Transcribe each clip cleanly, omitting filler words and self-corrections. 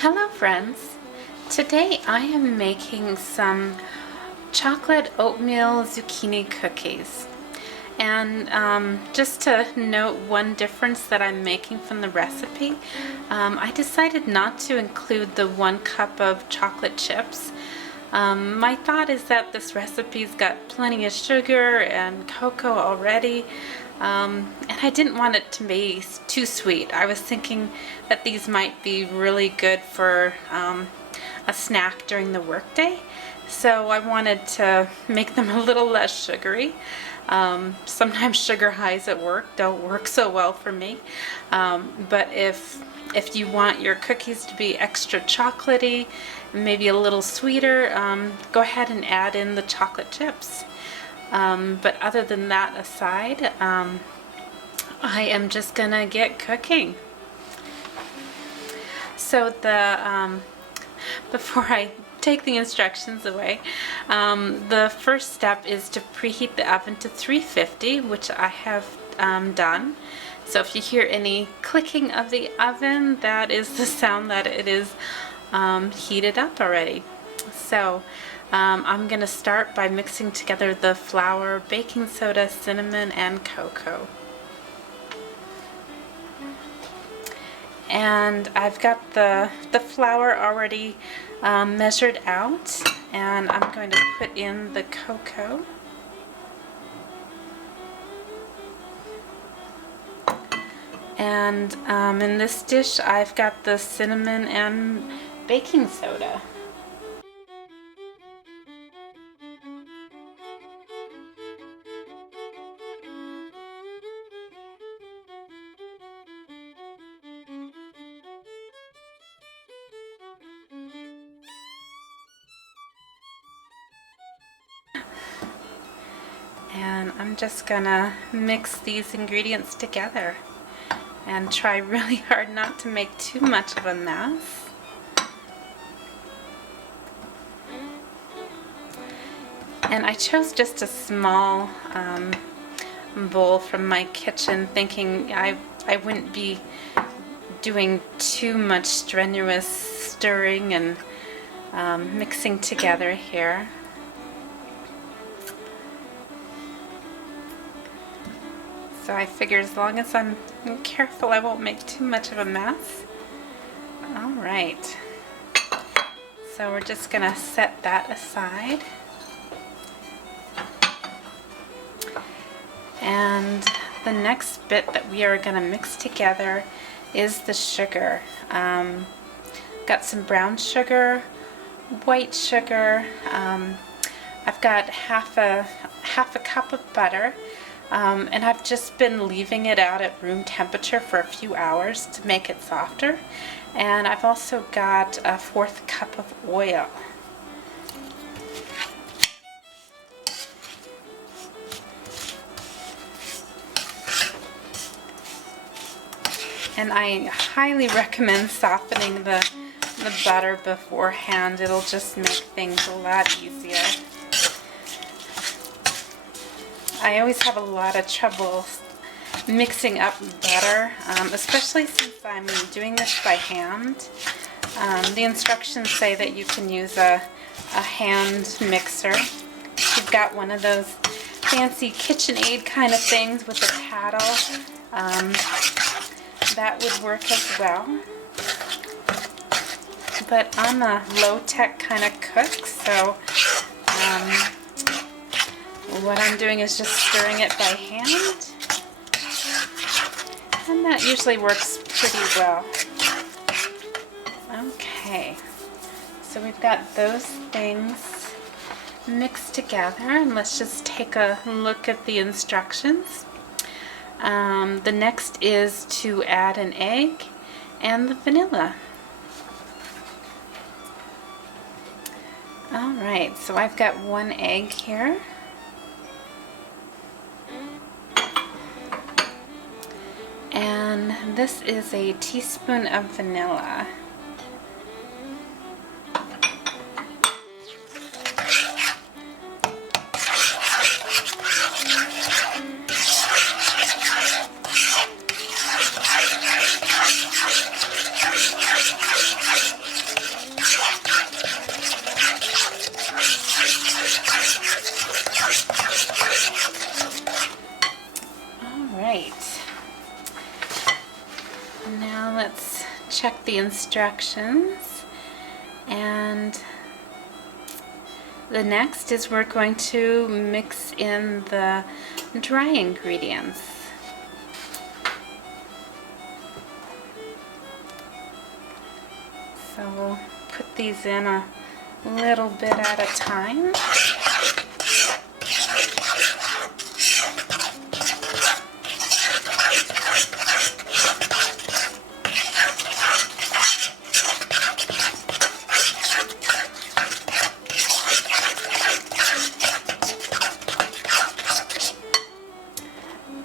Hello friends! Today I am making some chocolate oatmeal zucchini cookies. And just to note one difference that I'm making from the recipe, I decided not to include the 1 cup of chocolate chips. My thought is that this recipe's got plenty of sugar and cocoa already, and I didn't want it to be too sweet. I was thinking that these might be really good for a snack during the workday, so I wanted to make them a little less sugary. Sometimes sugar highs at work don't work so well for me, but if you want your cookies to be extra chocolatey, maybe a little sweeter, go ahead and add in the chocolate chips. But other than that aside, I am just gonna get cooking. So before I take the instructions away, the first step is to preheat the oven to 350, which I have done. So if you hear any clicking of the oven, that is the sound that it is heated up already. So I'm going to start by mixing together the flour, baking soda, cinnamon, and cocoa. And I've got the flour already measured out, and I'm going to put in the cocoa. And in this dish I've got the cinnamon and baking soda. And I'm just gonna mix these ingredients together and try really hard not to make too much of a mess. And I chose just a small bowl from my kitchen, thinking I wouldn't be doing too much strenuous stirring and mixing together here. So I figure as long as I'm careful, I won't make too much of a mess. Alright, so we're just going to set that aside. And the next bit that we are going to mix together is the sugar. Got some brown sugar, white sugar, I've got half a cup of butter. And I've just been leaving it out at room temperature for a few hours to make it softer. And I've also got a 1/4 cup of oil. And I highly recommend softening the butter beforehand. It'll just make things a lot easier. I always have a lot of trouble mixing up butter, especially since I'm doing this by hand. The instructions say that you can use a hand mixer. If you've got one of those fancy KitchenAid kind of things with a paddle, that would work as well. But I'm a low-tech kind of cook, so what I'm doing is just stirring it by hand, and that usually works pretty well. Okay, so we've got those things mixed together, and let's just take a look at the instructions. The next is to add an egg and the vanilla. Alright, so I've got 1 egg here. And this is a teaspoon of vanilla. Now let's check the instructions, and the next is we're going to mix in the dry ingredients. So we'll put these in a little bit at a time.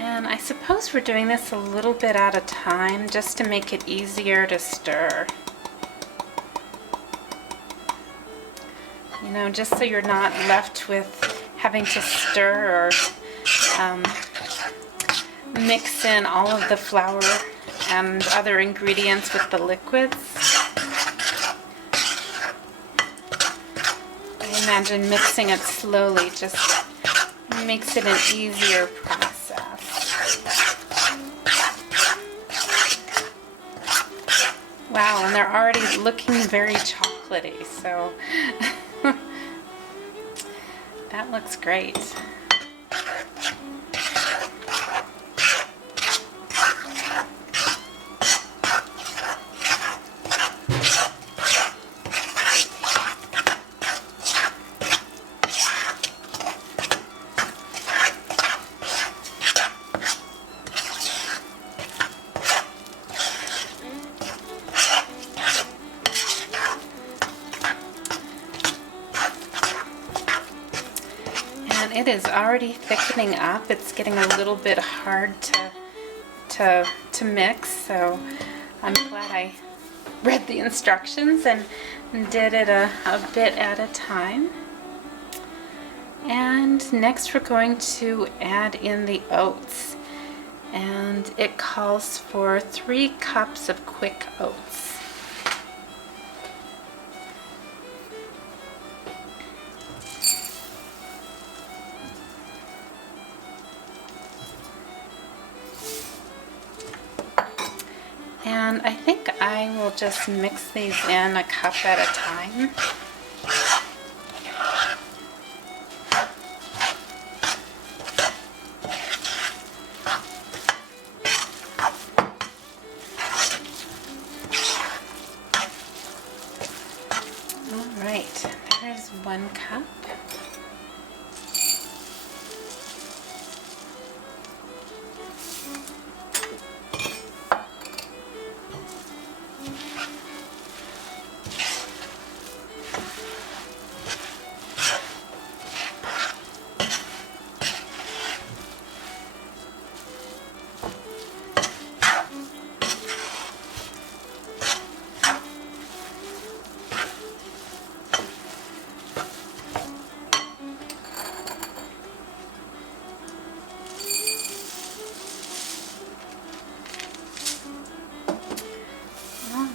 And I suppose we're doing this a little bit at a time just to make it easier to stir. You know, just so you're not left with having to stir or mix in all of the flour and other ingredients with the liquids. I imagine mixing it slowly just makes it an easier process. Wow, and they're already looking very chocolatey, so that looks great. It is already thickening up. It's getting a little bit hard to mix, so I'm glad I read the instructions and did it a bit at a time. And next we're going to add in the oats, and it calls for 3 cups of quick oats. And I think I will just mix these in a cup at a time. All right, there's 1 cup.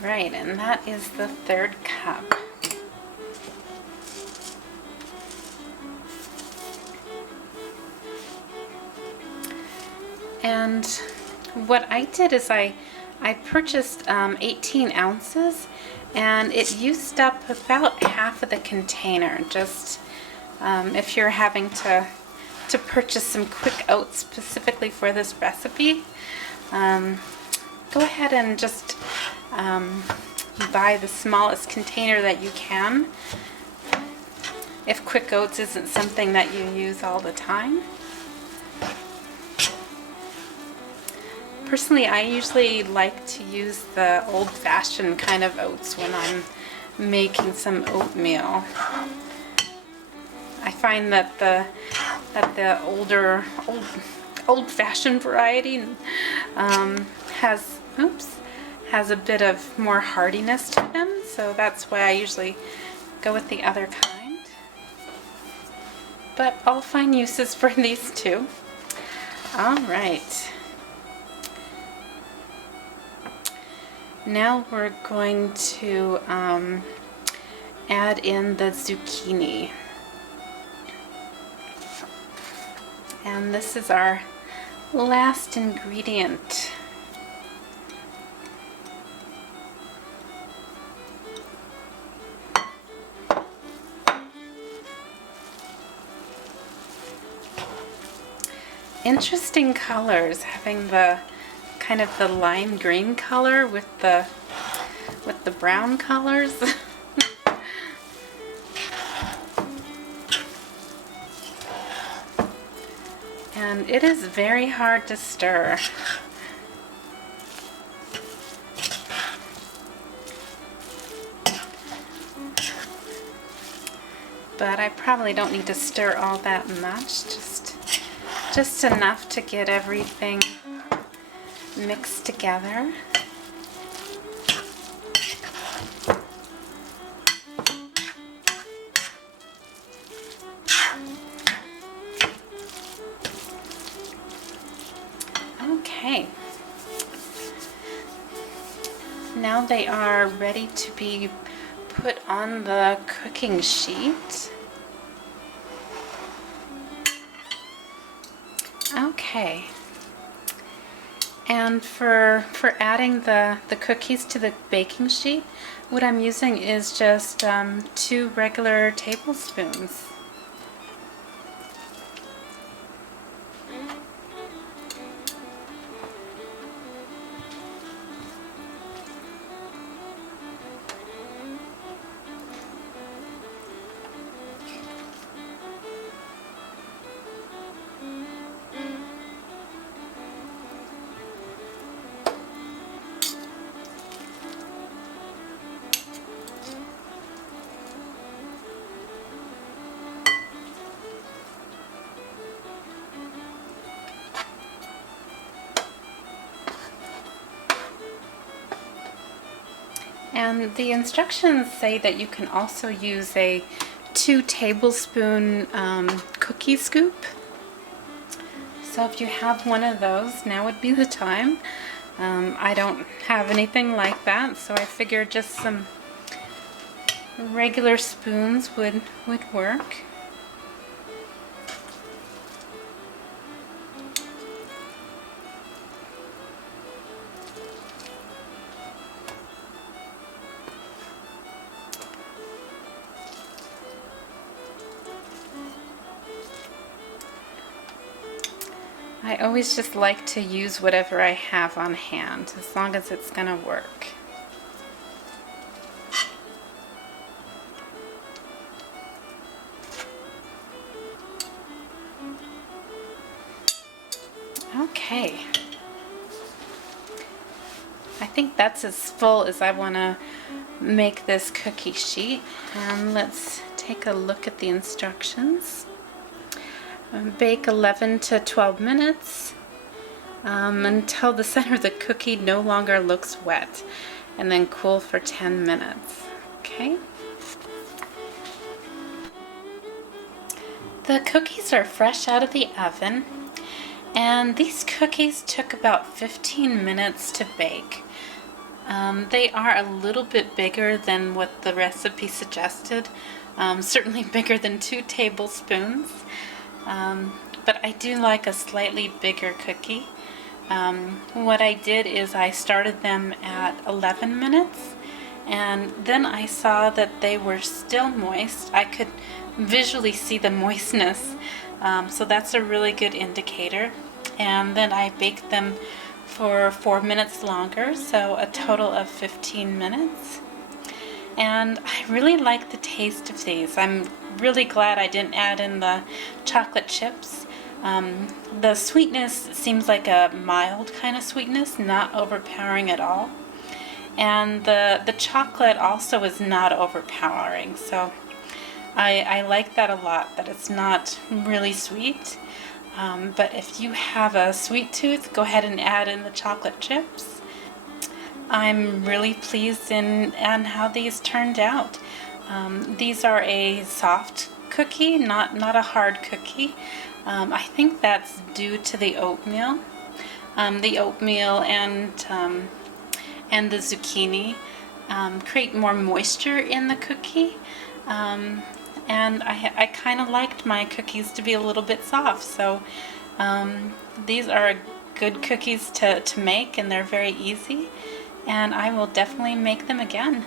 Right, and that is the 3rd cup. And what I did is I purchased 18 ounces, and it used up about half of the container. Just if you're having to purchase some quick oats specifically for this recipe, go ahead and just buy the smallest container that you can if quick oats isn't something that you use all the time. Personally, I usually like to use the old-fashioned kind of oats when I'm making some oatmeal. I find that the older old-fashioned variety has a bit of more hardiness to them, so that's why I usually go with the other kind. But I'll find uses for these too. All right. Now we're going to add in the zucchini. And this is our last ingredient. interesting colors, having the kind of the lime green color with the brown colors. And it is very hard to stir. But I probably don't need to stir all that much, just enough to get everything mixed together. Okay. Now they are ready to be put on the cooking sheet. Okay. And for adding the cookies to the baking sheet, what I'm using is just 2 regular tablespoons. And the instructions say that you can also use a 2 tablespoon cookie scoop. So if you have one of those, now would be the time. I don't have anything like that, so I figured just some regular spoons would work. I always just like to use whatever I have on hand, as long as it's gonna work. Okay. I think that's as full as I want to make this cookie sheet. Let's take a look at the instructions. Bake 11 to 12 minutes until the center of the cookie no longer looks wet, and then cool for 10 minutes. Okay. The cookies are fresh out of the oven, and these cookies took about 15 minutes to bake. They are a little bit bigger than what the recipe suggested, certainly bigger than 2 tablespoons. But I do like a slightly bigger cookie. What I did is I started them at 11 minutes, and then I saw that they were still moist. I could visually see the moistness, so that's a really good indicator. And then I baked them for 4 minutes longer, so a total of 15 minutes. And I really like the taste of these. I'm really glad I didn't add in the chocolate chips. The sweetness seems like a mild kind of sweetness, not overpowering at all. And the chocolate also is not overpowering, so I like that a lot, that it's not really sweet. But if you have a sweet tooth, go ahead and add in the chocolate chips. I'm really pleased in how these turned out. These are a soft cookie, not a hard cookie. I think that's due to the oatmeal. The oatmeal and the zucchini create more moisture in the cookie. And I kind of liked my cookies to be a little bit soft, so these are good cookies to make, and they're very easy, and I will definitely make them again.